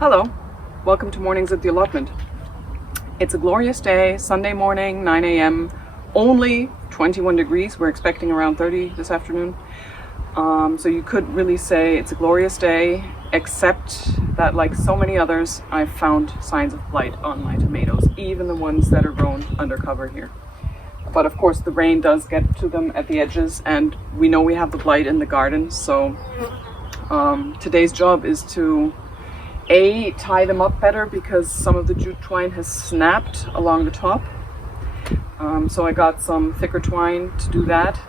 Hello, welcome to Mornings at the Allotment. It's a glorious day, Sunday morning, 9 a.m., only 21 degrees. We're expecting around 30 this afternoon. So you could really say it's a glorious day, except that like so many others, I've found signs of blight on my tomatoes, even the ones that are grown undercover here. But of course the rain does get to them at the edges, and we know we have the blight in the garden, so today's job is to tie them up better because some of the jute twine has snapped along the top. So I got some thicker twine to do that,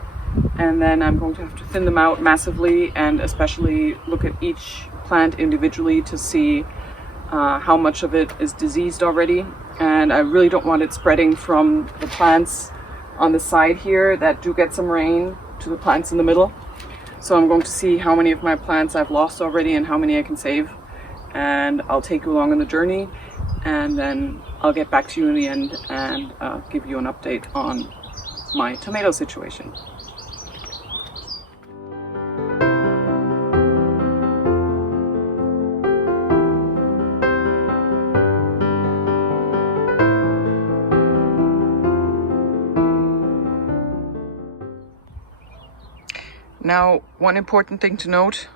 and then I'm going to have to thin them out massively and especially look at each plant individually to see how much of it is diseased already. And I really don't want it spreading from the plants on the side here that do get some rain to the plants in the middle. So I'm going to see how many of my plants I've lost already and how many I can save. And I'll take you along on the journey, and then I'll get back to you in the end and give you an update on my tomato situation. Now, one important thing to note,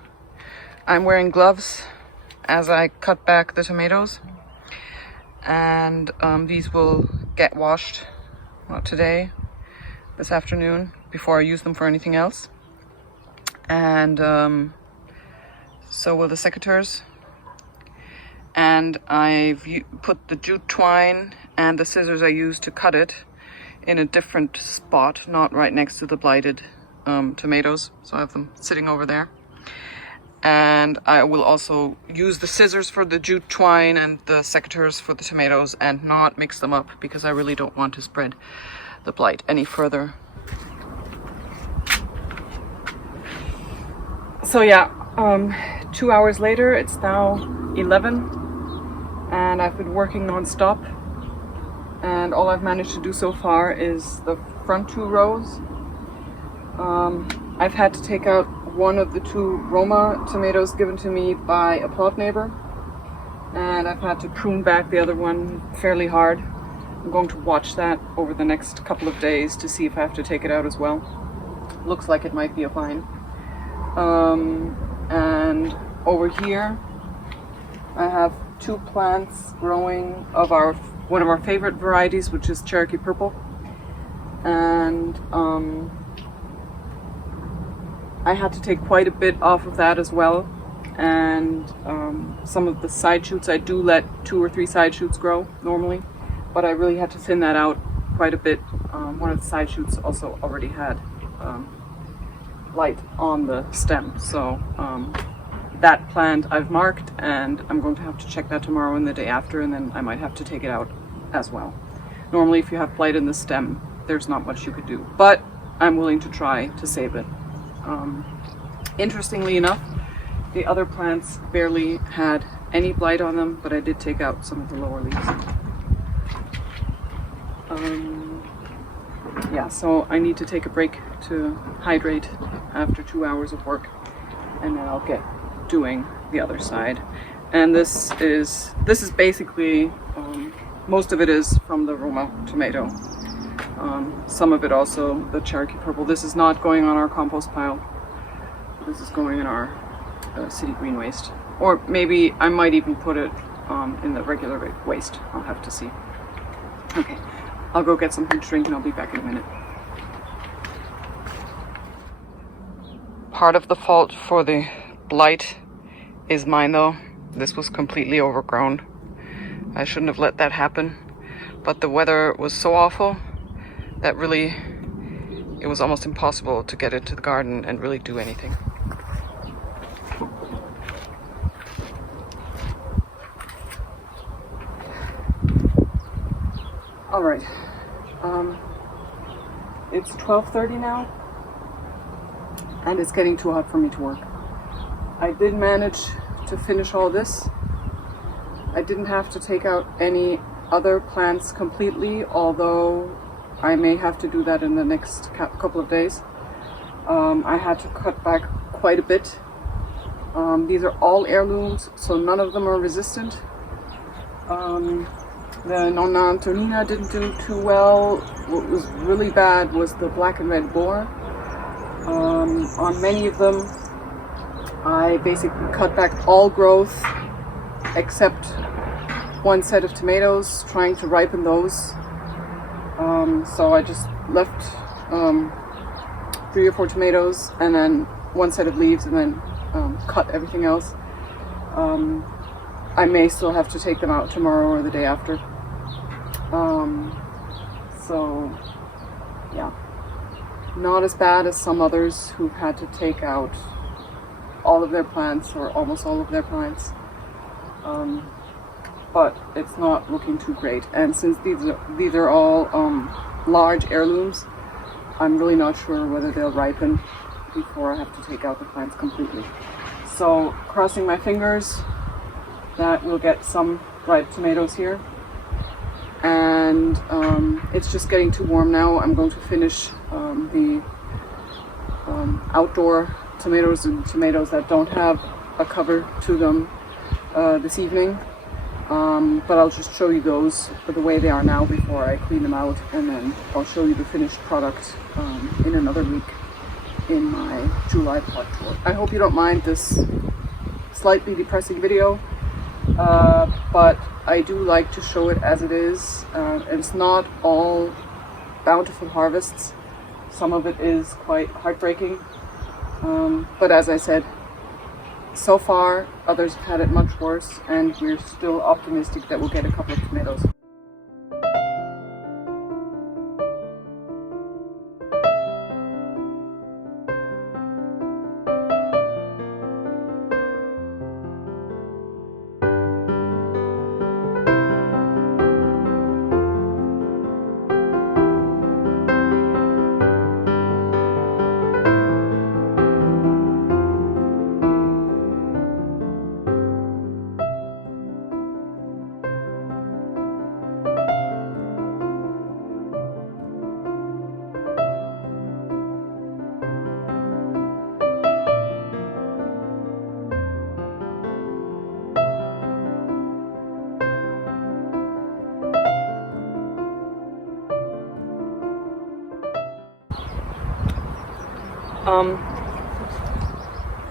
I'm wearing gloves as I cut back the tomatoes, and these will get washed today, this afternoon, before I use them for anything else. And so will the secateurs. And I've put the jute twine and the scissors I used to cut it in a different spot, not right next to the blighted tomatoes. So I have them sitting over there. And I will also use the scissors for the jute twine and the secateurs for the tomatoes and not mix them up because I really don't want to spread the blight any further. So yeah, 2 hours later, it's now 11 and I've been working non-stop, and all I've managed to do so far is the front 2 rows. I've had to take out one of the 2 Roma tomatoes given to me by a plot neighbor, and I've had to prune back the other one fairly hard. I'm going to watch that over the next couple of days to see if I have to take it out as well. Looks like it might be a vine. And over here I have 2 plants growing of one of our favorite varieties, which is Cherokee Purple, and I had to take quite a bit off of that as well, and some of the side shoots, I do let 2 or 3 side shoots grow normally, but I really had to thin that out quite a bit. One of the side shoots also already had blight on the stem, so that plant I've marked, and I'm going to have to check that tomorrow and the day after, and then I might have to take it out as well. Normally if you have blight in the stem, there's not much you could do, but I'm willing to try to save it. Interestingly enough, the other plants barely had any blight on them, but I did take out some of the lower leaves. Yeah, so I need to take a break to hydrate after 2 hours of work, and then I'll get doing the other side. And this is basically, most of it is from the Roma tomato. Some of it also the Cherokee Purple. This is not going on our compost pile. This is going in our city green waste. Or maybe I might even put it in the regular waste. I'll have to see. Okay, I'll go get something to drink and I'll be back in a minute. Part of the fault for the blight is mine though. This was completely overgrown. I shouldn't have let that happen. But the weather was so awful that really, it was almost impossible to get into the garden and really do anything. All right, it's 12:30 now, and it's getting too hot for me to work. I did manage to finish all this. I didn't have to take out any other plants completely, although I may have to do that in the next couple of days. I had to cut back quite a bit These are all heirlooms, so none of them are resistant. The Nonna Antonina didn't do too well. What was really bad was the black and red boar. On many of them, I basically cut back all growth except one set of tomatoes, trying to ripen those. So I just left 3 or 4 tomatoes and then one set of leaves, and then cut everything else. I may still have to take them out tomorrow or the day after. So yeah, not as bad as some others who've had to take out all of their plants or almost all of their plants. But it's not looking too great. And since these are all large heirlooms, I'm really not sure whether they'll ripen before I have to take out the plants completely. So crossing my fingers that we'll get some ripe tomatoes here. And it's just getting too warm now. I'm going to finish the outdoor tomatoes and tomatoes that don't have a cover to them this evening. But I'll just show you those the way they are now before I clean them out, and then I'll show you the finished product in another week in my July pot tour. I hope you don't mind this slightly depressing video, but I do like to show it as it is. It's not all bountiful harvests. Some of it is quite heartbreaking, but as I said, so far others have had it much worse, and we're still optimistic that we'll get a couple of tomatoes.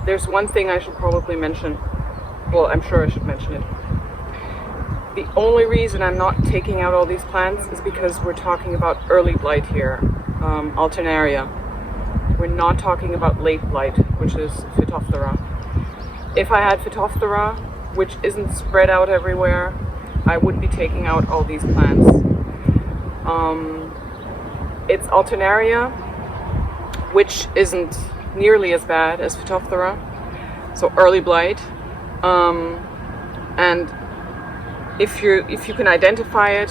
There's one thing I should probably mention. Well, I'm sure I should mention it. The only reason I'm not taking out all these plants is because we're talking about early blight here, Alternaria. We're not talking about late blight, which is Phytophthora. If I had Phytophthora, which isn't spread out everywhere, I would be taking out all these plants. It's Alternaria, which isn't nearly as bad as Phytophthora, so early blight. And if you can identify it,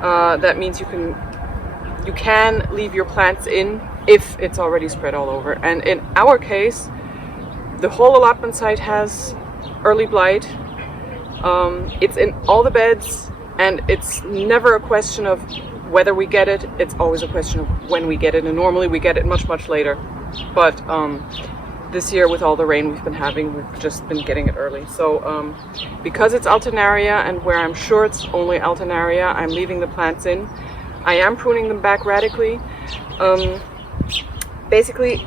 that means you can leave your plants in if it's already spread all over. And in our case, the whole allotment site has early blight. It's in all the beds, and it's never a question of whether we get it, it's always a question of when we get it, and normally we get it much later. But this year, with all the rain we've been having, we've just been getting it early. So because it's Alternaria, and where I'm sure it's only Alternaria, I'm leaving the plants in. I am pruning them back radically. Basically,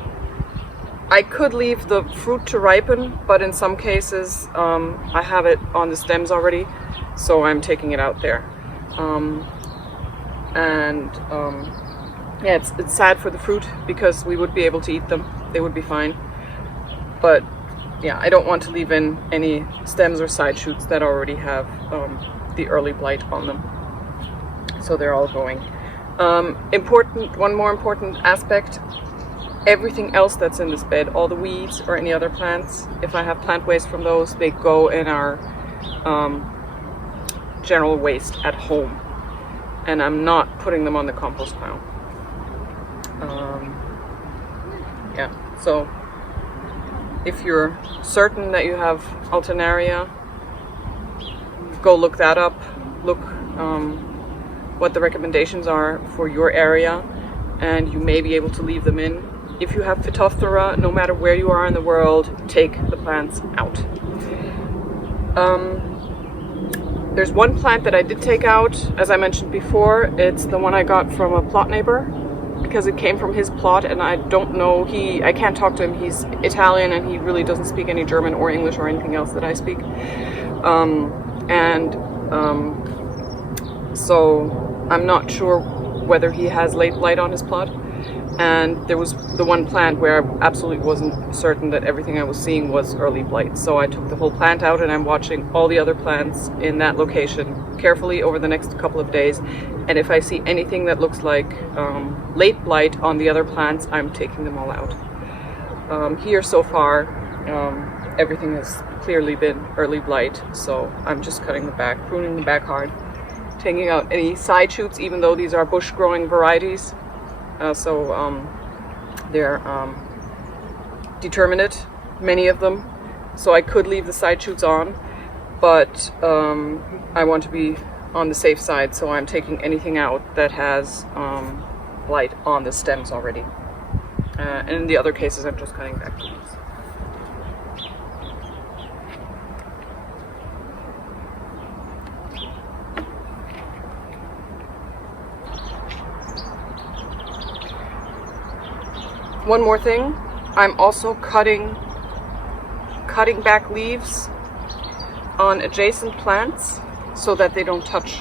I could leave the fruit to ripen, but in some cases I have it on the stems already, so I'm taking it out there. Yeah, it's sad for the fruit because we would be able to eat them. They would be fine. But yeah, I don't want to leave in any stems or side shoots that already have the early blight on them. So they're all going. One more important aspect, everything else that's in this bed, all the weeds or any other plants, if I have plant waste from those, they go in our general waste at home. And I'm not putting them on the compost pile. Yeah, so if you're certain that you have Alternaria, go look that up. Look what the recommendations are for your area, and you may be able to leave them in. if you have Phytophthora, no matter where you are in the world, take the plants out. There's one plant that I did take out, as I mentioned before. It's the one I got from a plot neighbor, because it came from his plot, and I don't know, I can't talk to him. He's Italian and he really doesn't speak any German or English or anything else that I speak. So I'm not sure whether he has late blight on his plot. And there was the one plant where I absolutely wasn't certain that everything I was seeing was early blight. So I took the whole plant out, and I'm watching all the other plants in that location carefully over the next couple of days. And if I see anything that looks like late blight on the other plants, I'm taking them all out. Here so far, everything has clearly been early blight. So I'm just cutting the back, pruning the back hard, taking out any side shoots, even though these are bush growing varieties. They're determinate, many of them, so I could leave the side shoots on, but I want to be on the safe side, so I'm taking anything out that has blight on the stems already. And in the other cases, I'm just cutting back the leaves. One more thing, I'm also cutting back leaves on adjacent plants so that they don't touch.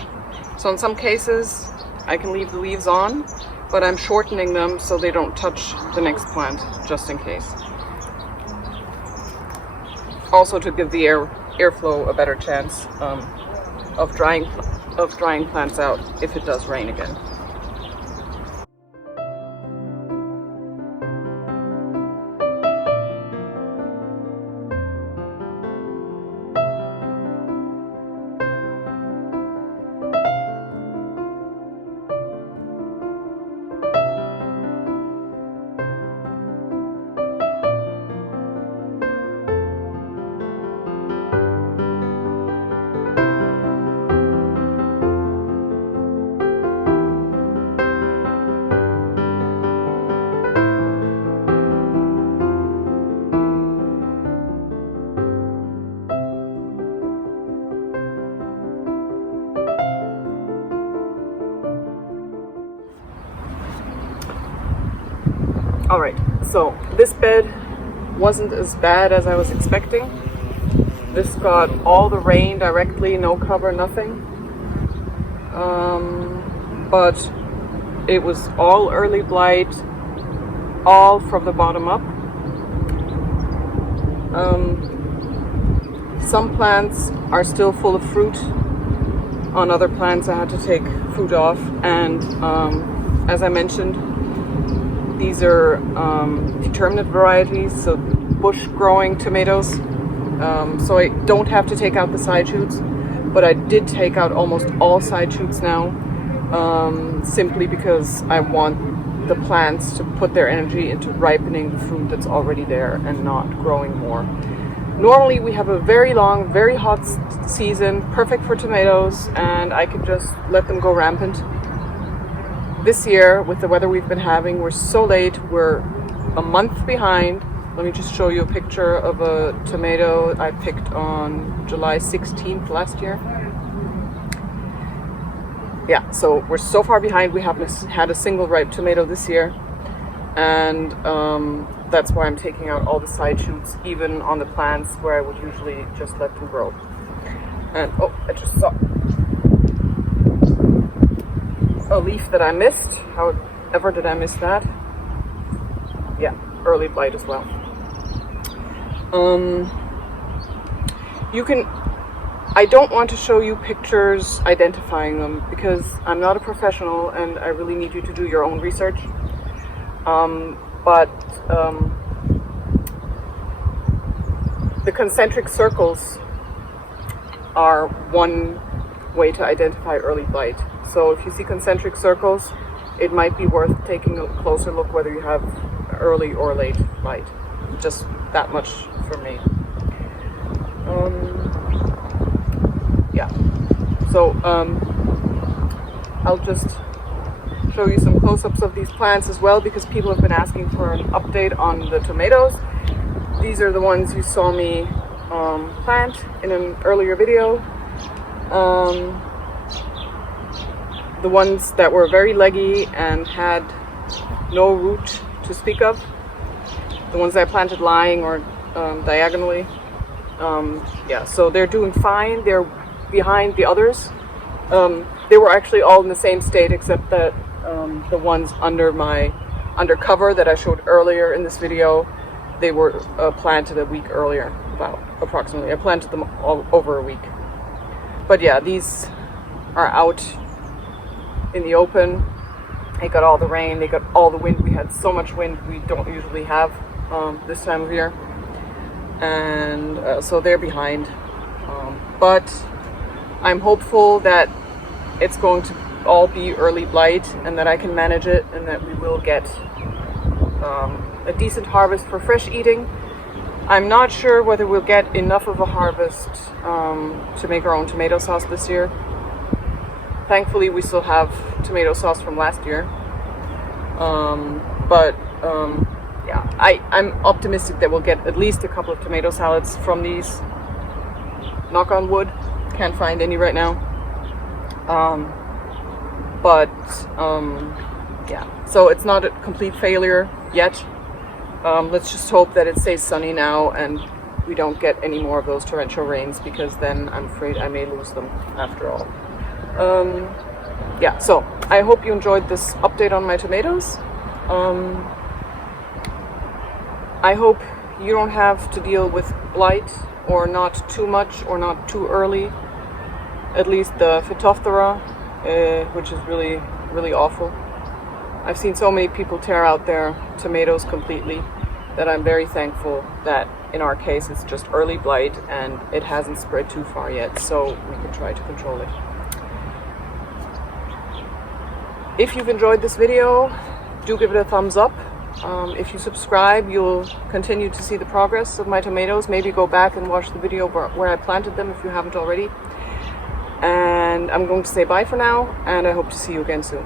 So in some cases I can leave the leaves on, but I'm shortening them so they don't touch the next plant, just in case. Also to give the airflow a better chance of drying plants out if it does rain again. Alright, so this bed wasn't as bad as I was expecting. This got all the rain directly, no cover, nothing. But it was all early blight, all from the bottom up. Some plants are still full of fruit. On other plants I had to take fruit off, and as I mentioned, these are determinate varieties, so bush growing tomatoes. So I don't have to take out the side shoots, but I did take out almost all side shoots now, simply because I want the plants to put their energy into ripening the fruit that's already there and not growing more. Normally we have a very long, very hot season, perfect for tomatoes, and I could just let them go rampant. This year, with the weather we've been having, we're so late, we're a month behind. Let me just show you a picture of a tomato I picked on July 16th last year. Yeah, so we're so far behind, we haven't had a single ripe tomato this year. And that's why I'm taking out all the side shoots, even on the plants where I would usually just let them grow. And oh, I just saw a leaf that I missed. However did I miss that? Yeah, early blight as well. I don't want to show you pictures identifying them because I'm not a professional and I really need you to do your own research. The concentric circles are one way to identify early blight. So if you see concentric circles, it might be worth taking a closer look whether you have early or late blight. Just that much from me. Yeah. So I'll just show you some close-ups of these plants as well, because people have been asking for an update on the tomatoes. These are the ones you saw me plant in an earlier video. The ones that were very leggy and had no root to speak of. The ones I planted lying or diagonally. Yeah, so they're doing fine. They're behind the others. They were actually all in the same state, except that the ones under cover that I showed earlier in this video, they were planted a week earlier, approximately. I planted them all over a week. But yeah, these are out in the open. They got all the rain, they got all the wind. We had so much wind we don't usually have this time of year. And so they're behind. But I'm hopeful that it's going to all be early blight and that I can manage it and that we will get a decent harvest for fresh eating. I'm not sure whether we'll get enough of a harvest to make our own tomato sauce this year. Thankfully, we still have tomato sauce from last year. Yeah, I'm optimistic that we'll get at least a couple of tomato salads from these. Knock on wood. Can't find any right now. Yeah, so it's not a complete failure yet. Let's just hope that it stays sunny now and we don't get any more of those torrential rains, because then I'm afraid I may lose them after all. Yeah, so I hope you enjoyed this update on my tomatoes. I hope you don't have to deal with blight, or not too much or not too early. At least the Phytophthora, which is really, really awful. I've seen so many people tear out their tomatoes completely that I'm very thankful that in our case it's just early blight and it hasn't spread too far yet, so we can try to control it. If you've enjoyed this video, do give it a thumbs up. If you subscribe, you'll continue to see the progress of my tomatoes. Maybe go back and watch the video where I planted them if you haven't already. And I'm going to say bye for now, and I hope to see you again soon.